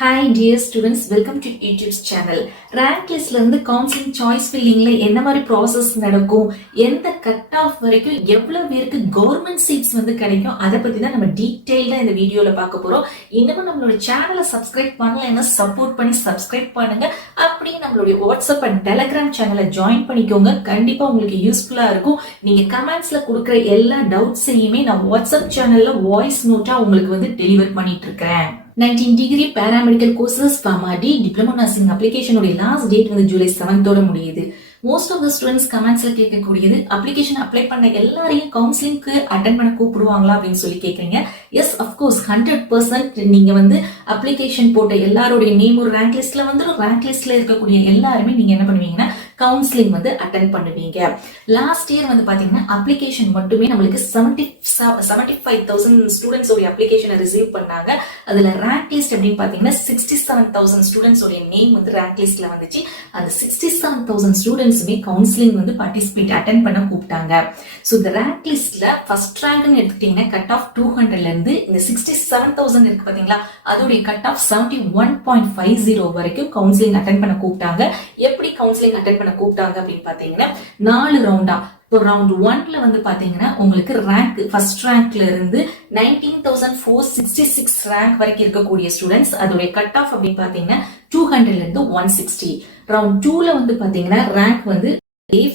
Hi dear students, welcome to YouTube channel. Rank list ல இருந்து counseling choice fillingல என்ன மாதிரி process நடக்கும், எந்த cut off வரைக்கும் எவ்வளவு பேருக்கு government seats வந்து கிடைக்கும், அதை பத்தி தான் நம்ம டீடைல்டா இந்த வீடியோல பார்க்க போறோம். இன்னும் நம்மளோட சேனலை சப்ஸ்கிரைப் பண்ணலைன்னா சப்போர்ட் பண்ணி சப்ஸ்கிரைப் பண்ணுங்க. அப்படியே நம்மளுடைய வாட்ஸ்அப் அண்ட் டெலிகிராம் சேனலை ஜாயின் பண்ணிக்கோங்க. கண்டிப்பா உங்களுக்கு யூஸ்ஃபுல்லா இருக்கும். நீங்க கமெண்ட்ஸ்ல கொடுக்குற எல்லா டவுட்ஸையுமே நான் வாட்ஸ்அப் சேனல்ல வாய்ஸ் நோட்டா உங்களுக்கு வந்து டெலிவர் பண்ணிட்டு இருக்கேன். 19 degree paramedical courses PharmD diploma nursing application உடைய லாஸ்ட் டேட் வந்து ஜூலை 7th ஓட முடியுது. மோஸ்ட் ஆஃப் த ஸ்டூடெண்ட்ஸ் கமெண்ட்ஸ்ல கேட்கக்கூடியது அப்ளிகேஷன் அப்ளை பண்ண எல்லாரையும் கவுன்சிலிங்க்கு அட்டென்ட் பண்ண கூப்பிடுவாங்களா அப்படின்னு சொல்லி கேட்குறீங்க. எஸ், அஃப்கோர்ஸ் 100% நீங்க வந்து அப்ளிகேஷன் போட்ட எல்லாருடைய நேம் ஒரு ரேங்க் லிஸ்ட்ல வந்து ரேங்க் லிஸ்ட்ல இருக்கக்கூடிய எல்லாருமே நீங்க என்ன பண்ணுவீங்கன்னா கவுன்சிலிங் வந்து அட்டென்ட் பண்ணுவீங்க. லாஸ்ட் இயர் வந்து பாத்தீங்கன்னா அப்ளிகேஷன் மட்டுமே நம்மளுக்கு 75,000 ஸ்டூடெண்ட்ஸ் உடைய அப்ளிகேஷனை ரிசீவ் பண்ணாங்க. அதுல ரேங்க் லிஸ்ட் அப்படின்னு பாத்தீங்கன்னா 67,000 ஸ்டூடெண்ட்ஸ் உடைய நேம் வந்து ரேங்க் லிஸ்ட்ல வந்துச்சு. அந்த 67,000 ஸ்டூடெண்ட்ஸுமே கவுன்சிலிங் வந்து பார்ட்டிசிபேட் அட்டென்ட் பண்ண கூப்பிட்டாங்க. ஸோ இந்த ரேங்க் லிஸ்ட்ல ஃபர்ஸ்ட் ரேங்க்னு எடுத்துக்கிட்டீங்கன்னா கட் ஆஃப் 200ல இருந்து இந்த 67,000 இருக்கு பாத்தீங்களா, அதோடைய கட் ஆஃப் 71.50 வரைக்கும் கவுன்சிலிங் அட்டென்ட் பண்ண கூப்பிட்டாங்க. எப்படி கவுன்சிலிங் அட்டென்ட் பண்ண கூப்பிட்டாங்க அப்படின்னு பாத்தீங்கன்னா 4 ரவுண்டா. இப்போ ரவுண்ட் 1ல வந்து பாத்தீங்கன்னா உங்களுக்கு ரேங்க் ஃபர்ஸ்ட் ரேங்க்ல இருந்து 19,466 ரேங்க் வரைக்கும் இருக்கக்கூடிய ஸ்டூடெண்ட்ஸ் அதோடைய கட் ஆஃப் அப்படின்னு பாத்தீங்கன்னா 200ல இருந்து 160. ரவுண்ட் 2ல வந்து பாத்தீங்கன்னா ரேங்க் வந்து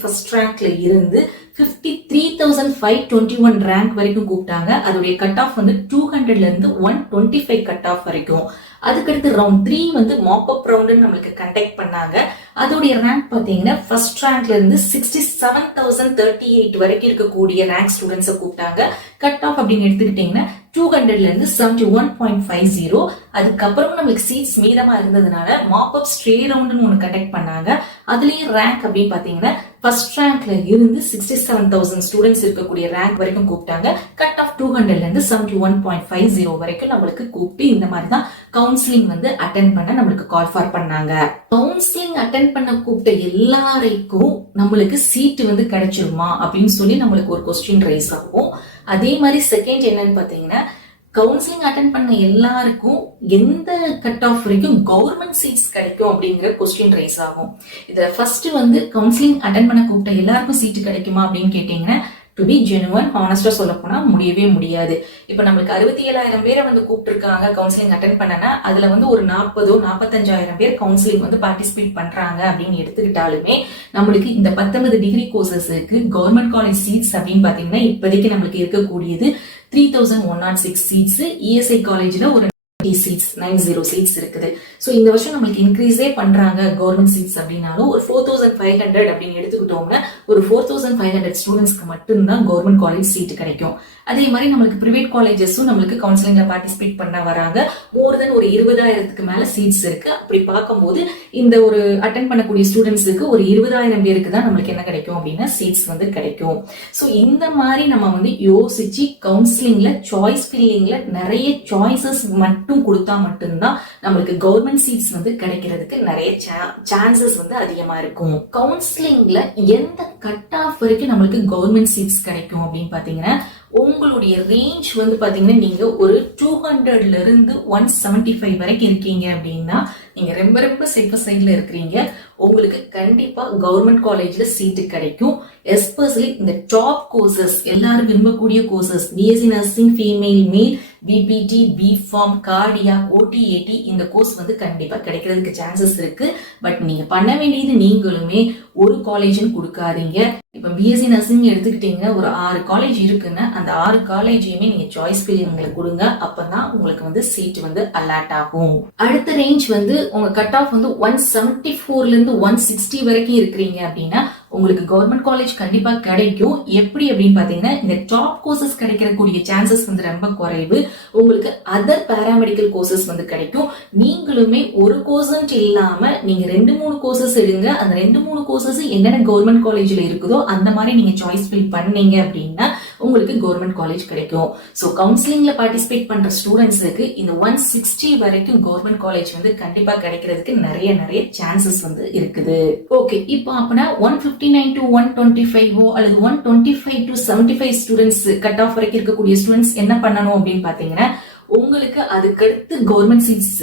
ஃபர்ஸ்ட் ரேங்க்ல இருந்து 53,521 ரேங்க் வரைக்கும் கூப்பிட்டாங்க. அதோடைய கட் ஆஃப் வந்து 200ல இருந்து 125 கட் ஆஃப் வரைக்கும். அதுக்கடுத்து ரவுண்ட் 3 வந்து மாப் அப் ரவுண்ட் நம்மளுக்கு கண்டக்ட் பண்ணாங்க. அதோடைய ரேங்க் பாத்தீங்கன்னா ஃபர்ஸ்ட் ரேங்க்ல இருந்து 67,038 வரைக்கும் இருக்கக்கூடிய ரேங்க் ஸ்டூடெண்ட்ஸை கூப்பிட்டாங்க. கட் ஆஃப் அப்படின்னு எடுத்துக்கிட்டீங்கன்னா 200ல இருந்து 71.50. அதுக்கப்புறம் நம்மளுக்கு சீட்ஸ் மீதமா இருந்ததுனால மாப் அப் ஸ்ட்ரே ரவுண்ட்னு ஒன்று கண்டக்ட் பண்ணாங்க. அதுலயும் ரேங்க் அப்படின்னு பாத்தீங்கன்னா ஃபர்ஸ்ட் ரேங்க்ல இருந்து 67,000 ஸ்டூடெண்ட்ஸ் இருக்கக்கூடிய ரேங்க் வரைக்கும் கூப்பிட்டாங்க. கட் ஆஃப் 200ல இருந்து 71.50 வரைக்கும் நம்மளுக்கு கூப்பிட்டு இந்த மாதிரி தான் கவுன்சிலிங் வந்து அட்டென்ட் பண்ண நம்மளுக்கு கால் ஃபார் பண்ணாங்க. கவுன்சிலிங் அட்டென்ட் பண்ண கூப்பிட்ட எல்லாருக்கும் நம்மளுக்கு சீட் வந்து கிடைச்சிருமா அப்படின்னு சொல்லி நம்மளுக்கு ஒரு கொஸ்டின் ரைஸ் ஆகும். அதே மாதிரி செகண்ட் என்னன்னு பாத்தீங்கன்னா கவுன்சிலிங் அட்டென்ட் பண்ண எல்லாருக்கும் எந்த கட் ஆஃப் வரைக்கும் கவர்மெண்ட் சீட்ஸ் கிடைக்கும் அப்படிங்கிற கொஸ்டின் ரைஸ் ஆகும். இதுல ஃபர்ஸ்ட் வந்து கவுன்சிலிங் அட்டென்ட் பண்ண கூப்பிட்ட எல்லாருக்கும் சீட்டு கிடைக்குமா அப்படின்னு கேட்டீங்கன்னா டு பி ஜெனுவன் ஹானஸ்டா சொல்ல போனா முடியவே முடியாது. இப்ப நம்மளுக்கு 67,000 பேரை வந்து கூப்பிட்டு இருக்காங்க கவுன்சிலிங் அட்டென்ட் பண்ணனா அதுல வந்து ஒரு 40,000-45,000 பேர் கவுன்சிலிங் வந்து பார்ட்டிசிபேட் பண்றாங்க அப்படின்னு எடுத்துக்கிட்டாலுமே நம்மளுக்கு இந்த 19 டிகிரி கோர்சஸுக்கு கவர்மெண்ட் காலேஜ் சீட்ஸ் அப்படின்னு பாத்தீங்கன்னா இப்போதைக்கு நம்மளுக்கு இருக்கக்கூடியது 3,106 சீட்ஸ். இஎஸ்ஐ காலேஜ்ல ஒரு 90 சீட்ஸ் இருக்குது. சோ இந்த வருஷம் நம்மளுக்கு இன்க்ரீஸே பண்றாங்க கவர்மெண்ட் சீட்ஸ் அப்படின்னாலும் ஒரு 4,500 அப்படின்னு எடுத்துக்கிட்டோம்னா ஒரு 4,500 ஸ்டூடெண்ட்ஸ்க்கு மட்டும்தான் கவர்மெண்ட் காலேஜ் சீட் கிடைக்கும். அதே மாதிரி நம்மளுக்கு பிரைவேட் காலேஜஸும் நம்மளுக்கு கவுன்சிலிங்ல பார்ட்டிசிபேட் பண்ண வராங்க. மோர் தென் ஒரு 20,000க்கு மேல சீட்ஸ் இருக்கு. அப்படி பார்க்கும்போது இந்த ஒரு அட்டென்ட் பண்ணக்கூடிய ஸ்டூடெண்ட்ஸுக்கு ஒரு 20,000 பேருக்கு தான் நம்மளுக்கு என்ன கிடைக்கும் அப்படின்னா சீட்ஸ் வந்து கிடைக்கும். சோ இந்த மாதிரி நம்ம வந்து யோசிச்சு கவுன்சிலிங்ல சாய்ஸ் ஃபில்லிங்ல நிறைய சாய்ஸஸ் மட்டும் கொடுத்தா மட்டும்தான் நம்மளுக்கு கவர்மெண்ட் சீட்ஸ் வந்து கிடைக்கிறதுக்கு நிறைய சான்சஸ் வந்து அதிகமா இருக்கும். கவுன்சிலிங்ல எந்த கட் ஆஃப் வரைக்கும் நம்மளுக்கு கவர்மெண்ட் சீட்ஸ் கிடைக்கும் அப்படின்னு பாத்தீங்கன்னா உங்களுடைய ரேஞ்ச் வந்து பாத்தீங்கன்னா நீங்க ஒரு 200ல இருந்து 175 வரைக்கும் இருக்கீங்க அப்படின்னா நீங்க ரொம்ப ரொம்ப சேஃபர் சைட்ல இருக்கிறீங்க. உங்களுக்கு கண்டிப்பா கவர்மெண்ட் காலேஜ்ல சீட்டு கிடைக்கும். எஸ்பெஷலி இந்த டாப் கோர்சஸ் எல்லாரும் விரும்பக்கூடிய courses BSc nursing female male BPT B Pharm cardiac OTAT இந்த கோர்ஸ் வந்து கண்டிப்பா கிடைக்கிறதுக்கு சான்சஸ் இருக்கு. பட் நீங்க பண்ண வேண்டியது நீங்களுமே ஒரு காலேஜ்னு கொடுக்காதீங்க. இப்ப பிஎஸ்சி நர்சிங் எடுத்துக்கிட்டீங்க ஒரு 6 காலேஜ் இருக்குன்னா அந்த 6 காலேஜையுமே நீங்க சாய்ஸ் ஃபில்லிங்ல கொடுங்க. அப்பதான் உங்களுக்கு வந்து சீட் வந்து அலாட் ஆகும். அடுத்த ரேஞ்ச் வந்து உங்க கட் ஆஃப் வந்து 174ல இருந்து 160 வரைக்கும் இருக்கிறீங்க அப்படின்னா உங்களுக்கு கவர்மெண்ட் காலேஜ் கண்டிப்பா கிடைக்கும். எப்படி அப்படின்னு பாத்தீங்கன்னா இந்த டாப் கோர்சஸ் கிடைக்கக்கூடிய சான்சஸ் வந்து ரொம்ப குறைவு. உங்களுக்கு அதர் பாராமெடிக்கல் கோர்சஸ் வந்து கிடைக்கும். நீங்களுமே ஒரு கோர்ஸ் இல்லாம நீங்க 2-3 கோர்சஸ் எடுங்க. அந்த 2-3 கோர்சஸ் என்னென்ன கவர்மெண்ட் காலேஜ்ல இருக்குதோ அந்த மாதிரி நீங்க சாய்ஸ் ஃபில் பண்ணீங்க அப்படின்னா உங்களுக்கு கவர்மெண்ட் காலேஜ் கிடைக்கும். சோ கவுன்சிலிங்ல பார்ட்டிசிபேட் பண்ற ஸ்டூடெண்ட்ஸுக்கு இந்த 160 வரைக்கும் கவர்மெண்ட் காலேஜ் வந்து கண்டிப்பா கிடைக்கிறதுக்கு நிறைய சான்சஸ் வந்து இருக்குது. ஓகே, இப்போ அப்பனா 159 to 125 அல்லது 125 to 75 ஸ்டூடெண்ட்ஸ் கட் ஆஃப் வரைக்கும் இருக்கக்கூடிய ஸ்டூடெண்ட்ஸ் என்ன பண்ணணும் அப்படின்னு பாத்தீங்கன்னா உங்களுக்கு அதுக்கடுத்து கவர்மெண்ட் சீட்ஸ்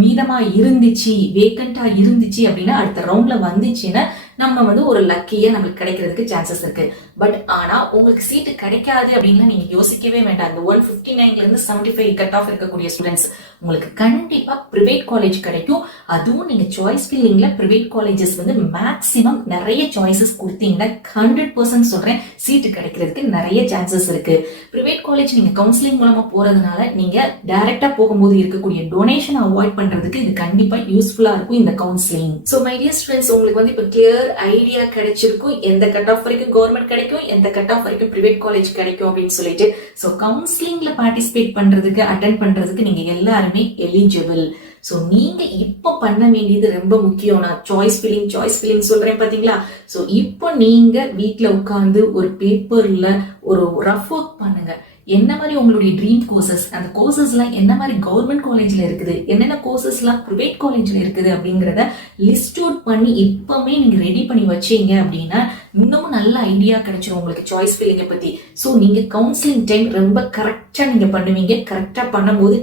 மீதமா இருந்துச்சு, வேக்கண்டா இருந்துச்சு அப்படின்னா அடுத்த ரவுண்ட்ல வந்துச்சுன்னா நம்ம வந்து ஒரு லக்கியா நம்மளுக்கு கிடைக்கிறதுக்கு சான்சஸ் இருக்கு. பட் ஆனா உங்களுக்கு சீட்டு கிடைக்காது அப்படின்னா நீங்க யோசிக்கவே வேண்டாம். அந்த 159ல இருந்து 75 கட் ஆஃப் இருக்கக்கூடிய ஸ்டூடெண்ட்ஸ் உங்களுக்கு கண்டிப்பா பிரைவேட் காலேஜ் கிடைக்கும். அதுவும் நீங்க சாய்ஸ் ஃபில்லிங்ல பிரைவேட் காலேஜஸ் வந்து மேக்ஸிமம் நிறைய சாய்ஸஸ் கொடுத்தீங்கன்னா 100% சொல்றேன் சீட்டு கிடைக்கிறதுக்கு நிறைய சான்சஸ் இருக்கு. பிரைவேட் காலேஜ் நீங்க கவுன்சிலிங் மூலமா போறதுனால நீங்க டைரக்டா போகும்போது இருக்கக்கூடிய டொனேஷன் அவாய்ட் பண்றதுக்கு இது கண்டிப்பா யூஸ்ஃபுல்லா இருக்கும் இந்த counselling. So my dear students, உங்களுக்கு வந்து இப்ப கிளியர் ஐடியா கிடைச்சிருக்கும் எந்த கட் ஆஃப் வரைக்கும் கவர்மெண்ட் கிடைக்கும், எந்த கட் ஆஃப் வரைக்கும் பிரைவேட் காலேஜ் கிடைக்கும் அப்படின்னு சொல்லிட்டு. சோ கவுன்சிலிங்ல பார்ட்டிசிபேட் பண்றதுக்கு அட்டென்ட் பண்றதுக்கு நீங்க எல்லாருமே எலிஜிபிள். சோ நீங்க இப்ப பண்ண வேண்டியது ரொம்ப முக்கியம். நான் சாய்ஸ் ஃபில்லிங் சொல்றேன் பாத்தீங்களா. சோ இப்போ நீங்க வீட்ல உட்கார்ந்து ஒரு பேப்பர்ல ஒரு ரஃப் ஒர்க் பண்ணுங்க. என்ன மாதிரி உங்களுடைய ட்ரீம் கோர்சஸ், அந்த கோர்சஸ் எல்லாம் என்ன மாதிரி கவர்மெண்ட் காலேஜ்ல இருக்குது, என்னென்ன கோர்சஸ் எல்லாம் பிரைவேட் காலேஜ்ல இருக்குது அப்படிங்கறத லிஸ்ட் அவுட் பண்ணி இப்பவுமே நீங்க ரெடி பண்ணி வச்சீங்க அப்படின்னா இன்னமும் நல்ல ஐடியா கிடைச்சிடும் உங்களுக்கு சாய்ஸ் ஃபில்லிங்கை பத்தி. ஸோ நீங்க கவுன்சிலிங் டைம் ரொம்ப கரெக்டா நீங்க பண்ணுவீங்க. கரெக்டா பண்ணும்போது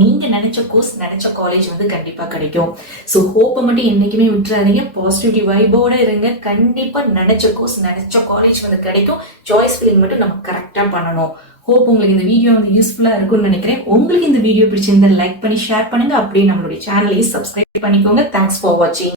நீங்க நினைச்ச கோர்ஸ் நினைச்ச காலேஜ் வந்து கண்டிப்பா கிடைக்கும். ஸோ ஹோப்பை மட்டும் என்னைக்குமே விட்டுறாதீங்க. பாசிட்டிவிட்டி வைபோட இருங்க. கண்டிப்பா நினைச்ச கோர்ஸ் நினைச்ச காலேஜ் வந்து கிடைக்கும். சாய்ஸ் ஃபில்லிங் மட்டும் நம்ம கரெக்டா பண்ணணும். ஹோப் உங்களுக்கு இந்த வீடியோ வந்து யூஸ்ஃபுல்லா இருக்கும்னு நினைக்கிறேன். உங்களுக்கு இந்த வீடியோ பிடிச்சிருந்தா லைக் பண்ணி ஷேர் பண்ணுங்க. அப்படியே நம்மளுடைய சேனலையும் சப்ஸ்கிரைப் பண்ணிக்கோங்க. தேங்க்ஸ் ஃபார் வாட்சிங்.